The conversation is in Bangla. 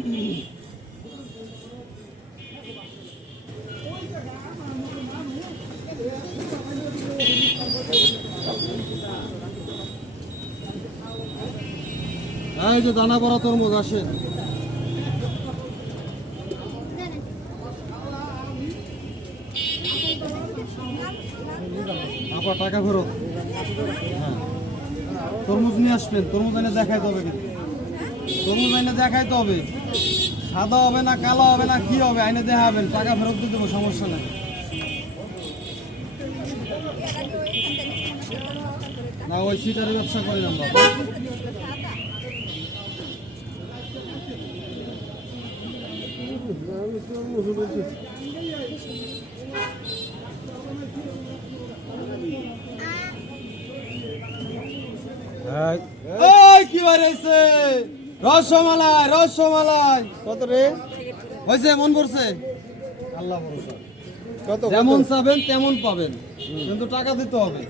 এই যে দানা ভরা তরমুজ আসে। আপা টাকা ফেরত। হ্যাঁ, তরমুজ নিয়ে আসবেন, তরমুজ এনে দেখাইতে হবে, কিন্তু তরমুজ এনে দেখাইতে হবে, সাদা হবে না কালো হবে না কি হবে আইনে দেখাবেন, টাকা ফেরত দিয়ে দেবো, সমস্যা নেই। না ওই সিটারের ব্যবসা করি না বাবা। কি বাড়াইছে রসমালাই, রসমালাই কত রে হয়েছে? মন পড়ছে? আল্লাহ ভরসা, যেমন চাবেন তেমন পাবেন, কিন্তু টাকা দিতে হবে।